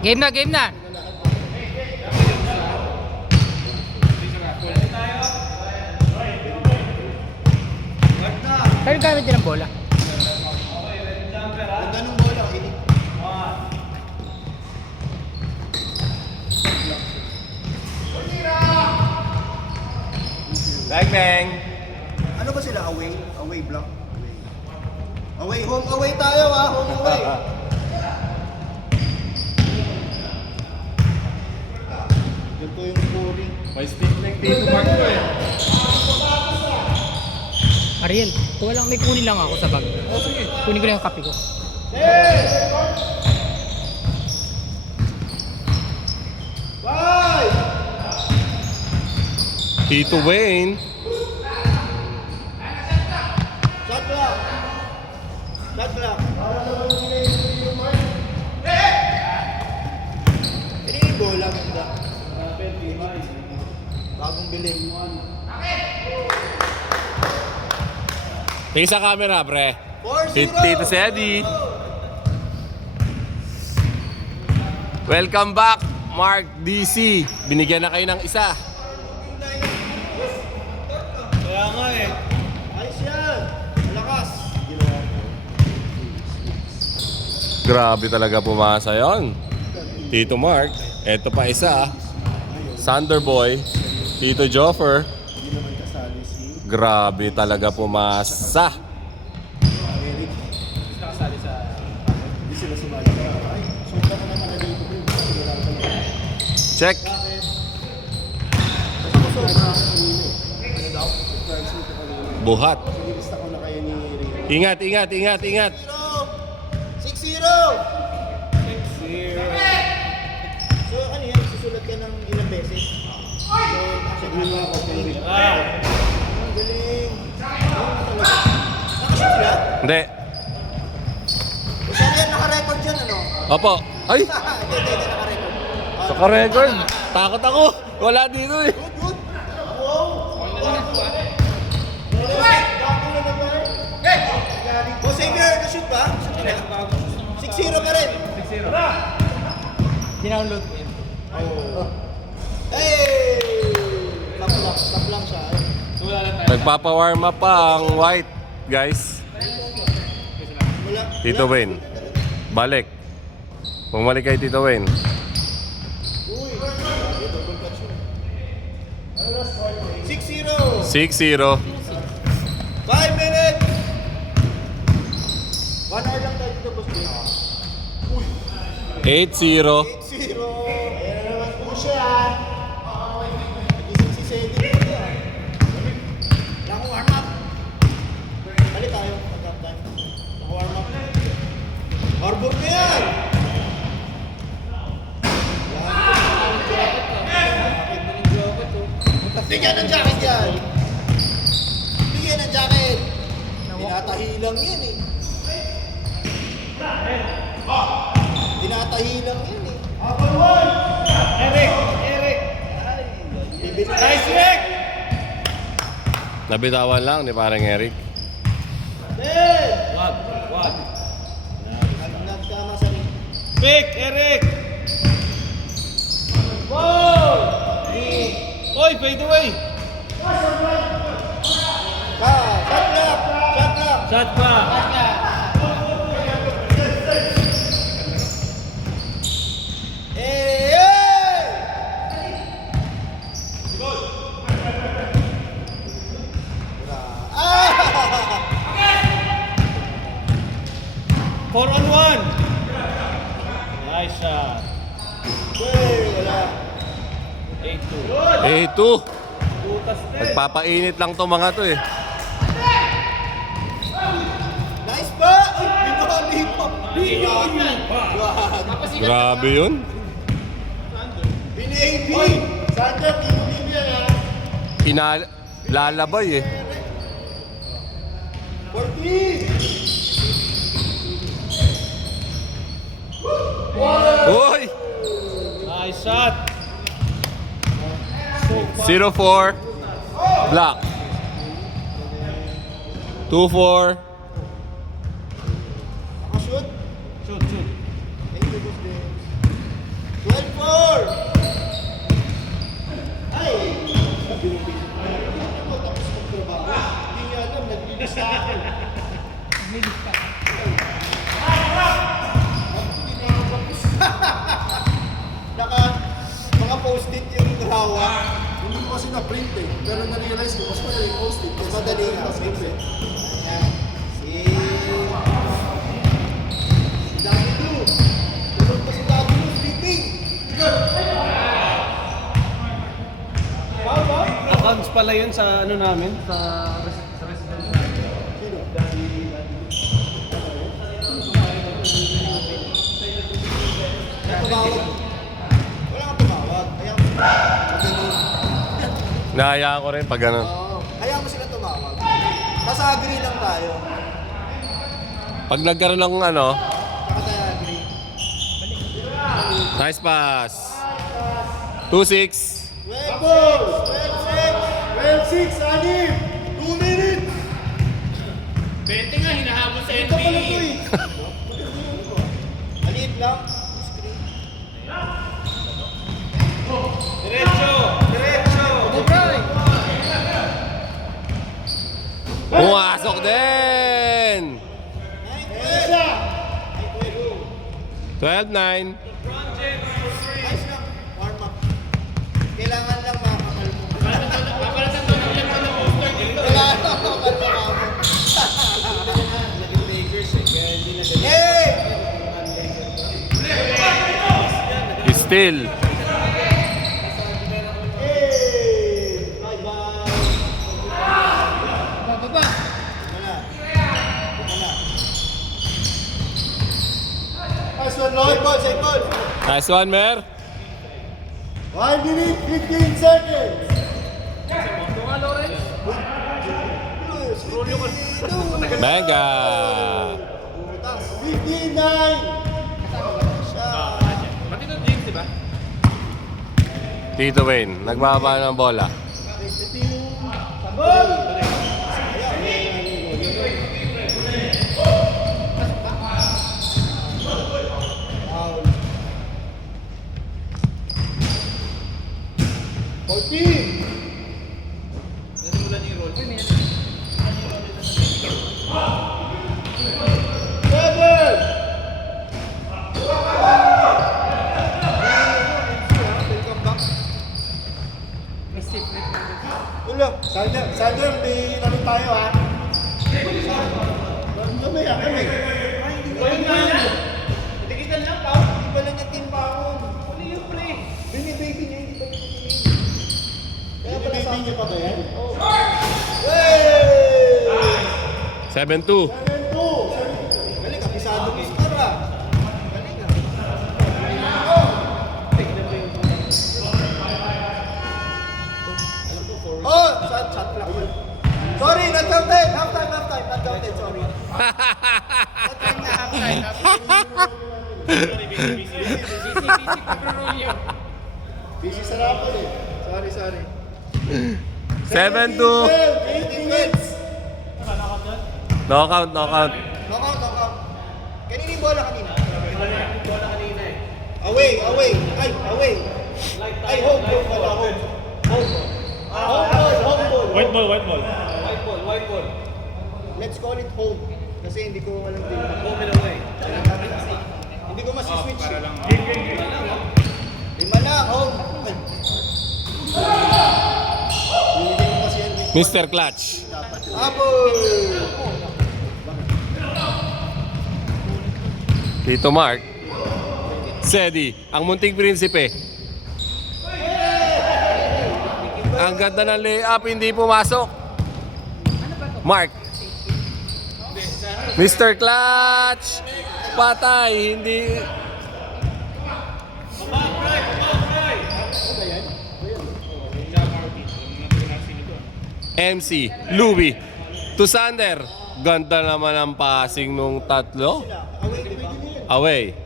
Game na, game na. Saan gamit din ang bola? Ganun bola, ini. Bang bang. Ano ba sila? Away? Away block? Away, home away tayo ha, home away. Ganito yung scoring. May stick lang dito Mark ko eh. Ariel, kung walang may kunin lang ako sa bag. Kunin ko lang yung kape ko. Bye! Tito Wayne. Shot block! Shot block! Ini yung bola ganda. Bagong biling. Tingin sa camera, pre. 4-0! Tito Sedi. Welcome back, Mark DC. Binigyan na kayo ng isa. Kaya nga eh. Ayos yan. Malakas. Grabe talaga pumasa yon. Tito Mark. Eto pa isa. Thunderboy. Tito Joffer. Hindi naman kasali si Grabe talaga pumasa. Eric. Hindi sila sumali. Ay, suka ka naman na dito. Check. Buhat. Nilista ko na kayo ni Eric. Ingat, ingat, ingat, ingat. 6-0! 6-0! So ano yan? Susulat ka ng ilang beses? So, sabihin mo ako kay Eric. Ang galing. Nakashoot sila? Hindi. O saan yan? Naka-record dyan ano? Opo. Ay, Hindi, naka-record. naka-record. Takot ako. Wala dito eh. Good, good. Wow! Bago na naman. O Xavier, na-shoot ba? 6-0 pa rin. Dinownload ko yun. Hey! Tap lang siya. Nagpapa-warm up pa ang white, guys. Wala. Tito Wayne. Balik. Bumalik kay Tito Wayne. Uy. 6-0. 6-0. 5 minutes. 1 hour lang tayo dito, boss. 8-0. 8-0. Ayan na naman po siya. Nagising si Sedi. Naka-warm up. Bali tayo. Pag-up-time. Naka-warm up. Harbor na yan. Bigyan ng jacket yan. Bigyan ng jacket. Tinatahi lang yan eh. Tinatahi lang yan eh. Eric! Nice, Rick! Nabitawan lang ni parang Eric. Wag. Nagkama sa ring. Pick, Eric! Wow! Oy, fade away! Shot block! Shot block! Shot pa! Hey! Hey! 4 on 1! Nice shot! Wala. 8-2. 8-2. Butas na eh. Nagpapainit lang to mga to eh. Nice ba? Ay, binali pa. Binali pa. Grabe yun. Bini-AB. Sander, team yan ha. Lalabay eh. 40. Uy! Nice shot! 0-4. Block. 2-4. 4. Ay! Tapos magtrabaho. Hindi niya alam, naglibis sa akin. Milis ka. Hindi nakakapos. Naka, mga post-it yung hawak. Hindi ko kasi na-print eh. Pero na-realize ko, mas madali post-it. Mas madali yung post-it. Yan. Si W. Tulog pa si W, sleeping. Accounts pala yun sa ano namin, sa Tumawag. Wala kang tumawag. Hayaan mo sila. Magaling. Nahayaan ko rin pag ganun. Oo. Hayaan mo sila tumawag. Basta agree lang tayo. Pag nagkaroon ng ano, Tsaka tayo agree. nice pass. 2-6. 12 balls! 12-6! 12-6, Anip! 2 minutes! 20 nga, hinahabol sa Ito pala ito eh. Maliit lang. Screen. Diretso! Diretso! Okay. Pumasok din! 12-9. Ayos lang. Warm up. Kailangan lang makakalmo. Papalatan ko ng left ng poster dito. Kailangan lang makakalmo. Naging Lakers eh, kaya hindi na ganyan. Hey! Still. Hey! Bye-bye! Bababa. Wala. Wala. Nice one, Lloyd. Side ball. Nice one, Mer. 1 minute, 15 seconds. Venga. 59. Pati doon James, di ba? Tito Wayne, nagbaba ng bola. Foul. 14. Nasimulan niyo yung roll. 7. May secret na. Ulo, Sander, may laro tayo ha. Mamaya kami. Tigitan lang, Pao. Hindi pa lang yung team baon. Ano yung pre? Bini-baby niya, hindi pa yung team. Kaya pala sa niya pa ba yan? Oo. Hey! 7-2. 7-2. Galing, kapisado mo si Tara. Galing Oh, shot clock yun. Sorry, not counted. Half-time. Not counted, sorry. Half-time na, half-time. Busy sa rapol eh. Sorry. 7-2. 18 minutes. No count. Knockout. Kanina yung bola kanina? Away. Ay, away. Ay, home pala, home. Home ball. White ball. White ball. Let's call it home. Kasi hindi ko alam din. Home and away. Hindi ko masiswitch eh. Lima lang, home. Ay. Hindi ko kasi yan. Mr. Clutch. Apple! Tito Mark. Sedi, ang munting prinsipe. Ang ganda ng layup, hindi pumasok. Mark. Mr. Clutch. Patay, hindi. MC, Louie. To Sander. Ganda naman ang passing nung tatlo. Away.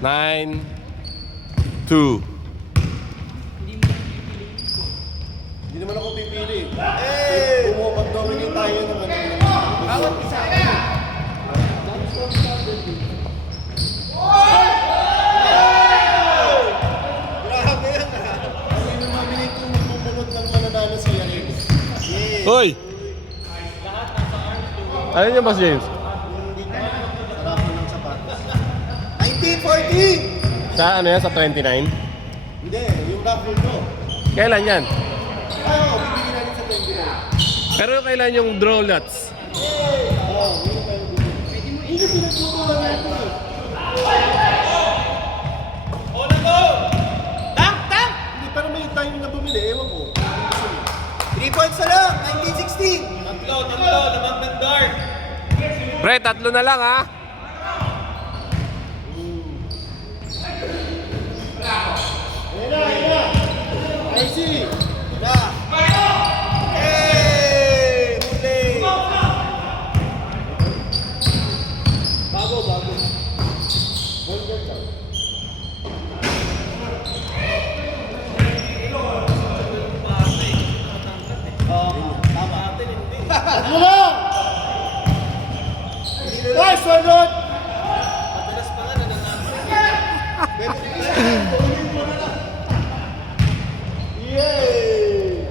9-2. Hindi naman ako pipili. Hey! Mag-dominate tayo naman. Bawat isa. Ano niyo, Boss James? Yung dito, sarap mo ng sapatos. 1940! Sa ano yan? Sa 29? Hindi, yung raffle ko. Kailan yan? Ay, oo, bibigyan natin sa 29. Pero kailan yung draw lots? Oo, yun pa yung bibigyan. Hindi pinagtutulan natin eh. Hindi, pero may time na bumili, ewan ko. 3 points na lang, 1916! Pre, 3 na lang ha. Ayan na, ayan na! I see! Na! Hey! Huli! Bago. Ball dyan ka. Tama. Tatlo lang! Nice one, Rod! Yay!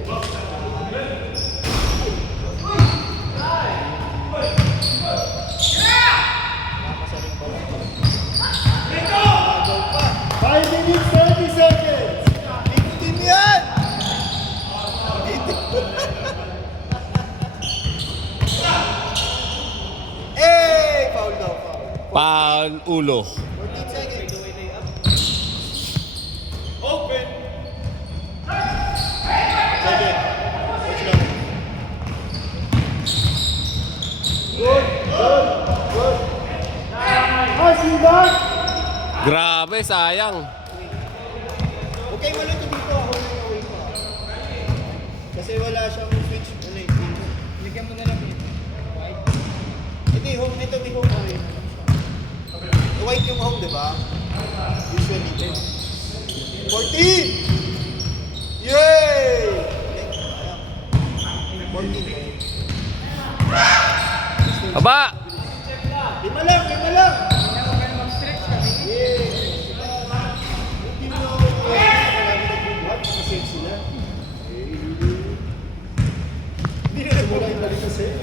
Five minutes, 30 seconds! Victim yan! Hey! Foul daw, foul. Paulo. 14 seconds. Sige. Watch lang. Good. Passing back! Grabe, sayang. Okay, wala ito dito. Ako na yung away pa. Kasi wala siyang switch. Ano eh. Bigyan mo na lang dito. White. Hindi, home. Ito may home away. White yung home, di ba? Usually. 14! Yay! 14. Aba! Lima lang! Kaya huwag ka na mag-stretch kami. Yay! Hindi mo marami nagbubuhat kasi sexy na. Hindi na wala yung balik kasi.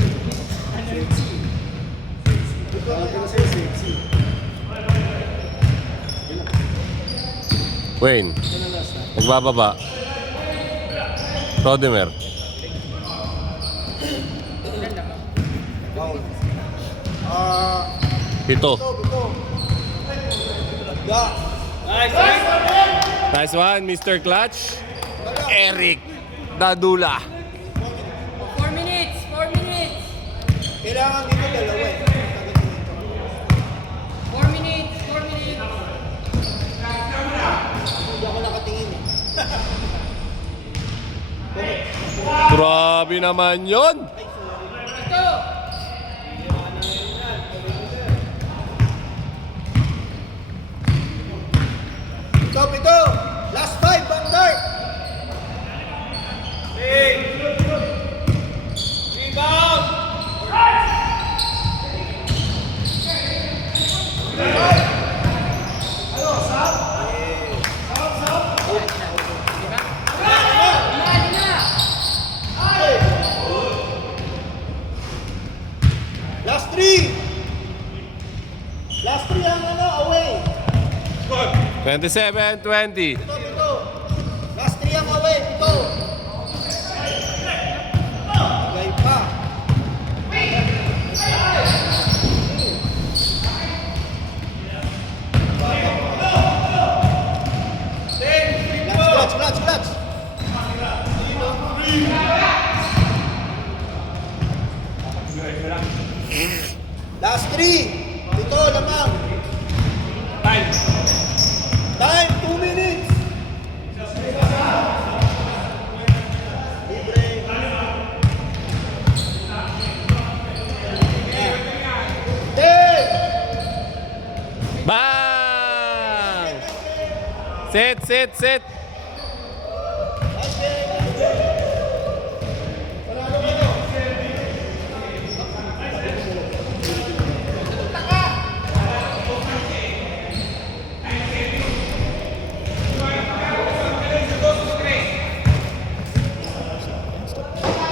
Sexy. Ikaw na kasi sexy. Wayne, nagbababa. Rodimer. Foul. Ito. Ito. Lagda. Nice one, Mr. Clutch. Eric Dadula. 4 minutes! 4 minutes! Kailangan dito dalawa eh. 4 minutes! 4 minutes! Hindi ako nakatingin eh. Grabe naman yon. Ito! Ito. Last 5, back dart. Last 3. Last 3 ang away. 27-20. Ito. Last 3 ang away. Ito. Gay pa. Clutch. Last 3. Ito, lamang. Time, 2 minutes. Libre. Ten. Bang! Set.